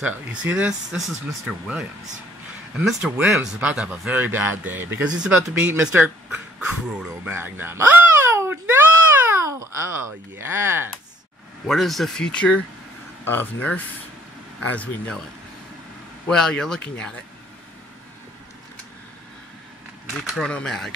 So, you see this? This is Mr. Williams. And Mr. Williams is about to have a very bad day because he's about to meet Mr. KronoMag. Oh, no! Oh, yes. What is the future of Nerf as we know it? Well, you're looking at it. The KronoMag.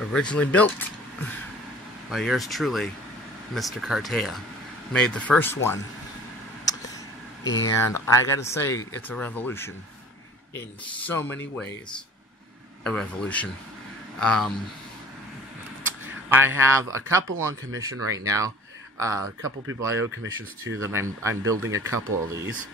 Originally built by yours truly, Mr. Cartaya. Made the first one. And I gotta say, it's a revolution. In so many ways, a revolution. I have a couple on commission right now. A couple people I owe commissions to that I'm building a couple of these.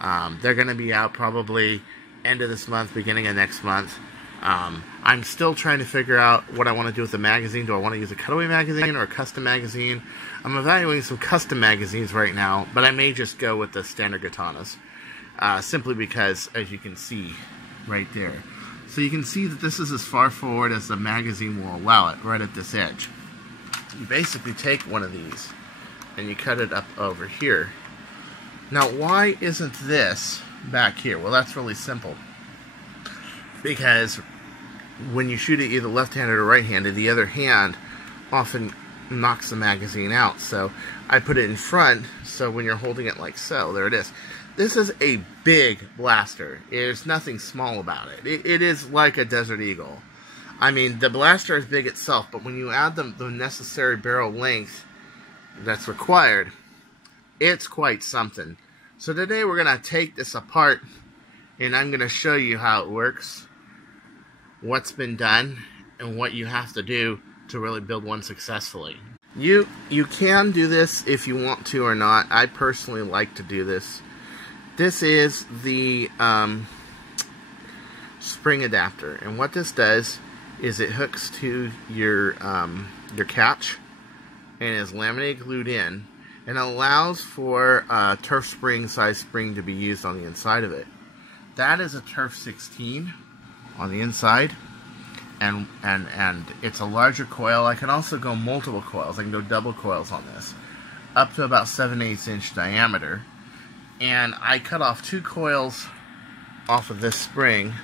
They're gonna be out probably end of this month, beginning of next month. I'm still trying to figure out what I want to do with the magazine. Do I want to use a cutaway magazine or a custom magazine? I'm evaluating some custom magazines right now, but I may just go with the standard katanas. Simply because, as you can see right there. So you can see that this is as far forward as the magazine will allow it, right at this edge. You basically take one of these and you cut it up over here. Now, why isn't this back here? Well, that's really simple. Because when you shoot it either left-handed or right-handed, the other hand often knocks the magazine out. So I put it in front, so when you're holding it like so, there it is. This is a big blaster. There's nothing small about it. It is like a Desert Eagle. I mean, the blaster is big itself, but when you add the necessary barrel length that's required, it's quite something. So today we're going to take this apart, and I'm going to show you how it works, what's been done, and what you have to do to really build one successfully. You can do this if you want to or not. I personally like to do this. This is the spring adapter, and what this does is it hooks to your catch and is laminated glued in, and allows for a turf spring size spring to be used on the inside of it. That is a turf 16 on the inside, and it's a larger coil. I can also go multiple coils. I can go double coils on this, up to about 7/8 inch diameter. And I cut off 2 coils off of this spring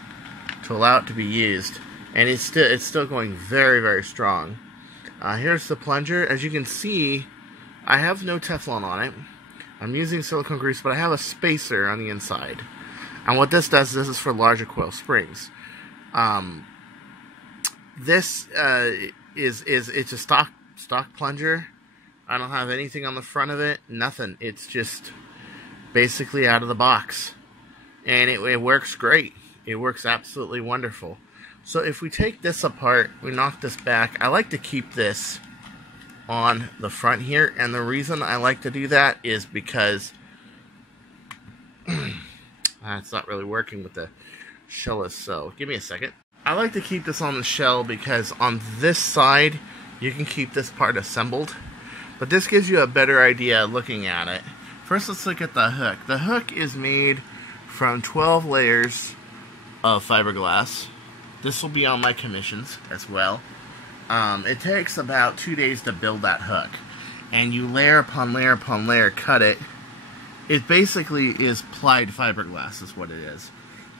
to allow it to be used, and it's still going very, very strong. Here's the plunger. As you can see, I have no Teflon on it. I'm using silicone grease, but I have a spacer on the inside. And what this does, this is for larger coil springs. This it's a stock plunger. I don't have anything on the front of it, nothing. It's just basically out of the box, and it works great. It works absolutely wonderful. So if we take this apart, we knock this back. I like to keep this on the front here, and the reason I like to do that is because it's not really working with the shell is so. Give me a second. I like to keep this on the shell because on this side you can keep this part assembled, but this gives you a better idea looking at it. First, let's look at the hook. The hook is made from 12 layers of fiberglass. This will be on my commissions as well. It takes about 2 days to build that hook, and you layer upon layer upon layer cut it. It basically is plied fiberglass is what it is,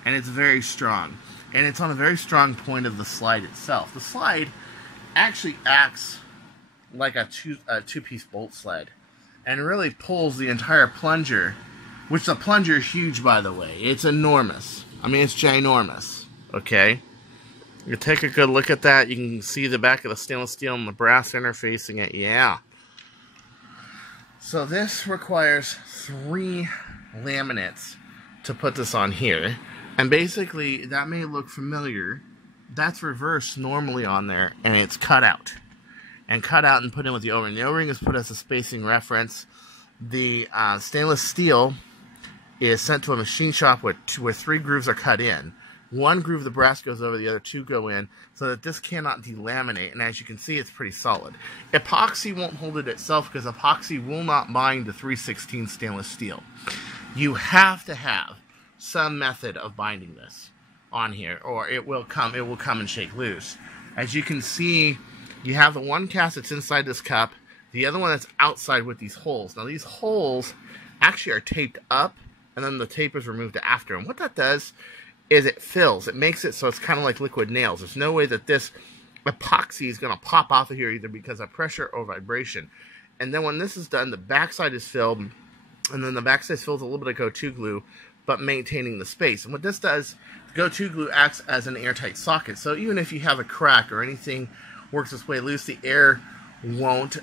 and it's very strong, and it's on a very strong point of the slide itself. The slide actually acts like a two-piece bolt sled, and really pulls the entire plunger, which the plunger is huge, by the way. It's enormous. I mean, it's ginormous, okay? You take a good look at that. You can see the back of the stainless steel and the brass interfacing it. Yeah. So this requires 3 laminates to put this on here. And basically, that may look familiar. That's reversed normally on there, and it's cut out. And cut out and put in with the O-ring. The O-ring is put as a spacing reference. The stainless steel is sent to a machine shop where 3 grooves are cut in. 1 groove the brass goes over, the other 2 go in, so that this cannot delaminate, and as you can see, it's pretty solid. Epoxy won't hold it itself because epoxy will not bind to 3/16 stainless steel. You have to have some method of binding this on here, or it will come and shake loose. As you can see, you have the one cast that's inside this cup, the other one that's outside with these holes. Now these holes actually are taped up, and then the tape is removed after. And what that does is it fills. It makes it so it's kind of like liquid nails. There's no way that this epoxy is going to pop off of here either because of pressure or vibration. And then when this is done, the backside is filled, and then the backside is filled with a little bit of Go-To glue, but maintaining the space. And what this does, Go-To glue acts as an airtight socket. So even if you have a crack or anything works its way loose, the air won't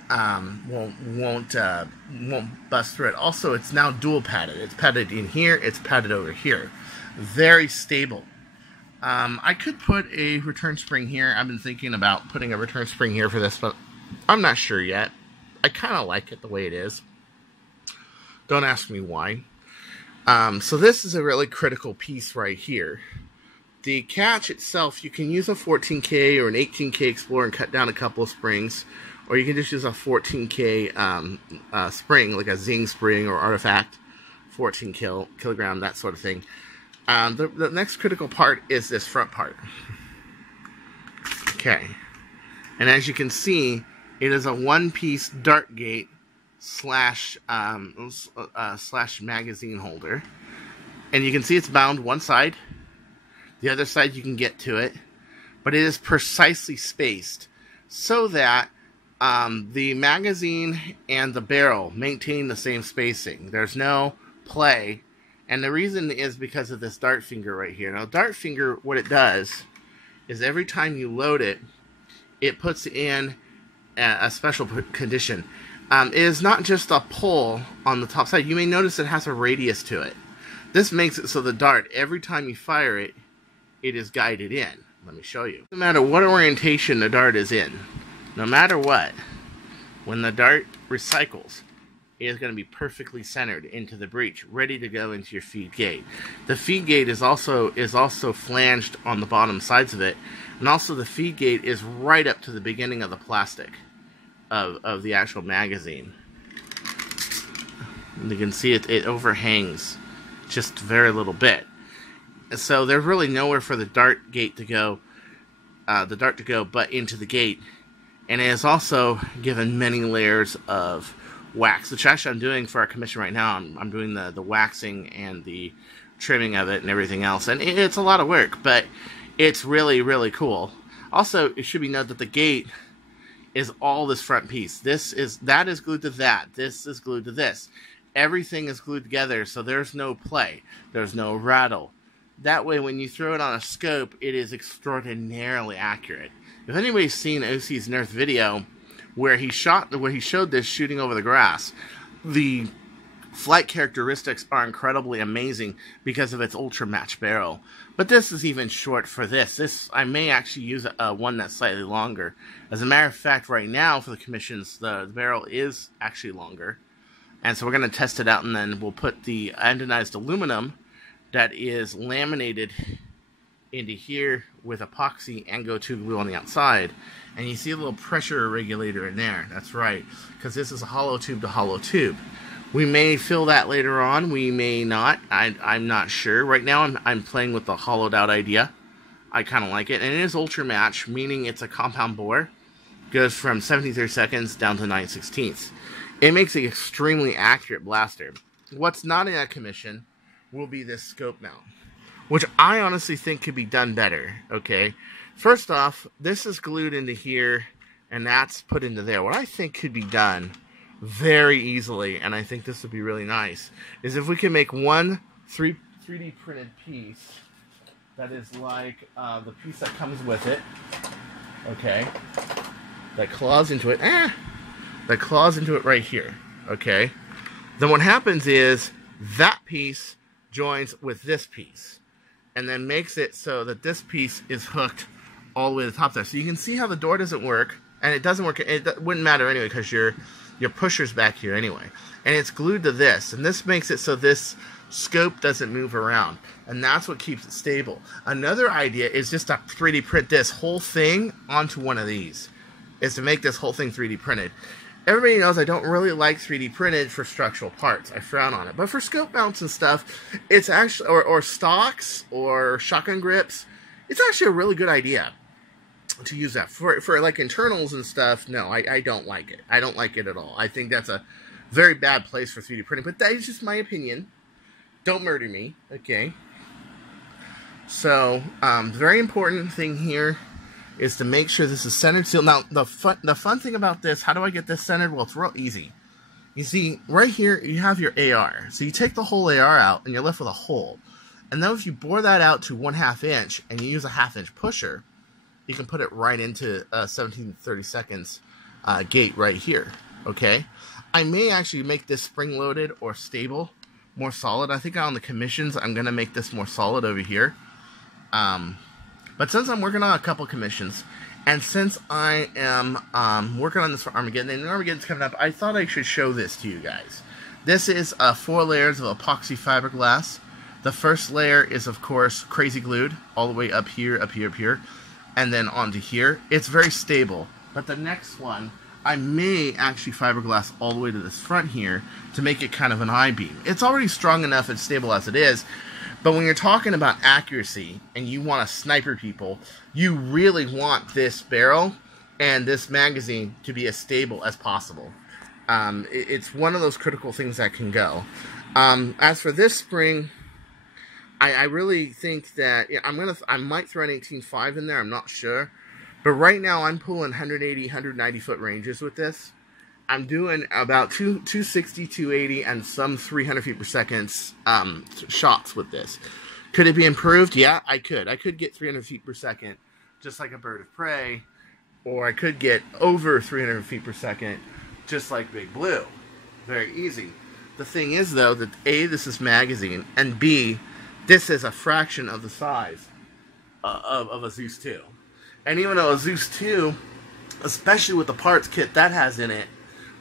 bust through it. Also, it's now dual padded. It's padded in here, it's padded over here. Very stable. I could put a return spring here. I've been thinking about putting a return spring here for this, but I'm not sure yet. I kind of like it the way it is. Don't ask me why. So this is a really critical piece right here. The catch itself, you can use a 14K or an 18K Explorer and cut down a couple of springs, or you can just use a 14K spring, like a Zing spring or Artifact, 14 kilogram, that sort of thing. The next critical part is this front part. Okay. And as you can see, it is a one-piece dart gate slash magazine holder. And you can see it's bound one side. The other side you can get to it. But it is precisely spaced so that the magazine and the barrel maintain the same spacing. There's no play. And the reason is because of this dart finger right here. Now, dart finger, what it does is every time you load it, it puts in a special condition. It is not just a pull on the top side. You may notice it has a radius to it. This makes it so the dart, every time you fire it, it is guided in. Let me show you. No matter what orientation the dart is in, no matter what, when the dart recycles, it is going to be perfectly centered into the breech, ready to go into your feed gate. The feed gate is also flanged on the bottom sides of it, and also the feed gate is right up to the beginning of the plastic of the actual magazine. And you can see it overhangs just very little bit. So there's really nowhere for the dart to go but into the gate. And it is also given many layers of wax, which actually I'm doing for our commission right now. I'm doing the waxing and the trimming of it and everything else. And it's a lot of work, but it's really, really cool. Also, it should be noted that the gate is all this front piece. That is glued to that. This is glued to this. Everything is glued together, so there's no play. There's no rattle. That way, when you throw it on a scope, it is extraordinarily accurate. If anybody's seen OC's Nerf video where he showed this shooting over the grass, the flight characteristics are incredibly amazing because of its ultra match barrel. But this is even short for this. I may actually use one that's slightly longer. As a matter of fact, right now for the commissions, the barrel is actually longer. And so we're going to test it out, and then we'll put the anodized aluminum that is laminated into here with epoxy and Go-To glue on the outside. And you see a little pressure regulator in there. That's right, because this is a hollow tube to hollow tube. We may fill that later on. We may not. I'm not sure. Right now I'm playing with the hollowed out idea. I kind of like it. And it is ultra match, meaning it's a compound bore. Goes from 73 seconds down to 9/16. It makes an extremely accurate blaster. What's not in that commission will be this scope mount, which I honestly think could be done better. Okay, first off, this is glued into here and that's put into there. What I think could be done very easily, and I think this would be really nice, is if we can make one 3D printed piece that is like the piece that comes with it, okay, that claws into it, that claws into it right here, okay. Then what happens is that piece joins with this piece and then makes it so that this piece is hooked all the way to the top there. So you can see how the door doesn't work, and it doesn't work. It wouldn't matter anyway because your pusher's back here anyway, and it's glued to this, and this makes it so this scope doesn't move around, and that's what keeps it stable. Another idea is just to 3D print this whole thing onto one of these, is to make this whole thing 3D printed. Everybody knows I don't really like 3D printed for structural parts. I frown on it. But for scope mounts and stuff, it's actually, or stocks, or shotgun grips, it's actually a really good idea to use that. For like internals and stuff, no, I don't like it. I don't like it at all. I think that's a Very bad place for 3D printing, but that is just my opinion. Don't murder me, okay? So, the very important thing here is to make sure this is centered still. Now, the fun thing about this, how do I get this centered? Well, it's real easy. You see, right here, you have your AR. So you take the whole AR out, and you're left with a hole. And then if you bore that out to 1/2 inch, and you use a 1/2 inch pusher, you can put it right into 17 to 30 seconds gate right here, okay? I may actually make this spring-loaded or stable, more solid. I think on the commissions, I'm going to make this more solid over here. But since I'm working on a couple commissions, and since I am working on this for Armageddon, and Armageddon's coming up, I thought I should show this to you guys. This is 4 layers of epoxy fiberglass. The first layer is, of course, crazy glued all the way up here, up here, up here, and then onto here. It's very stable. But the next one, I may actually fiberglass all the way to this front here to make it kind of an I-beam. It's already strong enough and stable as it is, but when you're talking about accuracy and you want to sniper people, you really want this barrel and this magazine to be as stable as possible. It's one of those critical things that can go. As for this spring, I really think that I might throw an 18.5 in there. I'm not sure, but right now I'm pulling 180, 190 foot ranges with this. I'm doing about 260, 280, and some 300 feet per second shots with this. Could it be improved? Yeah, I could. I could get 300 feet per second, just like a bird of prey, or I could get over 300 feet per second, just like Big Blue. Very easy. The thing is, though, that A, this is magazine, and B, this is a fraction of the size of a Zeus 2. And even though a Zeus 2, especially with the parts kit that has in it,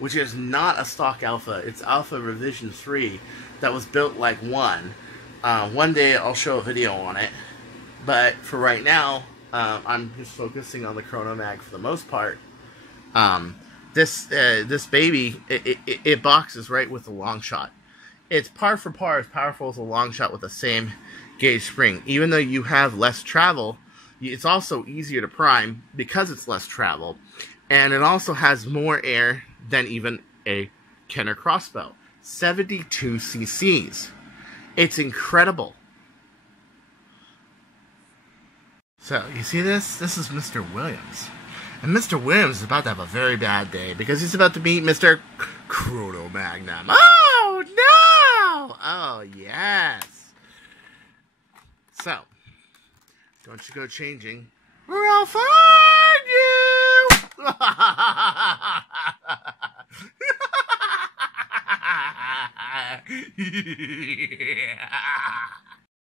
which is not a stock alpha, it's alpha revision 3 that was built like one. One day I'll show a video on it, but for right now, I'm just focusing on the KronoMag for the most part. This baby, it boxes right with the long shot. It's par for par as powerful as a long shot with the same gauge spring. Even though you have less travel, it's also easier to prime because it's less travel. And it also has more air than even a Kenner crossbow. 72 cc's. It's incredible. So, you see this? This is Mr. Williams. And Mr. Williams is about to have a very bad day because he's about to meet Mr. KronoMag. Oh, no! Oh, yes. So, don't you go changing, or I'll find you! Yeah.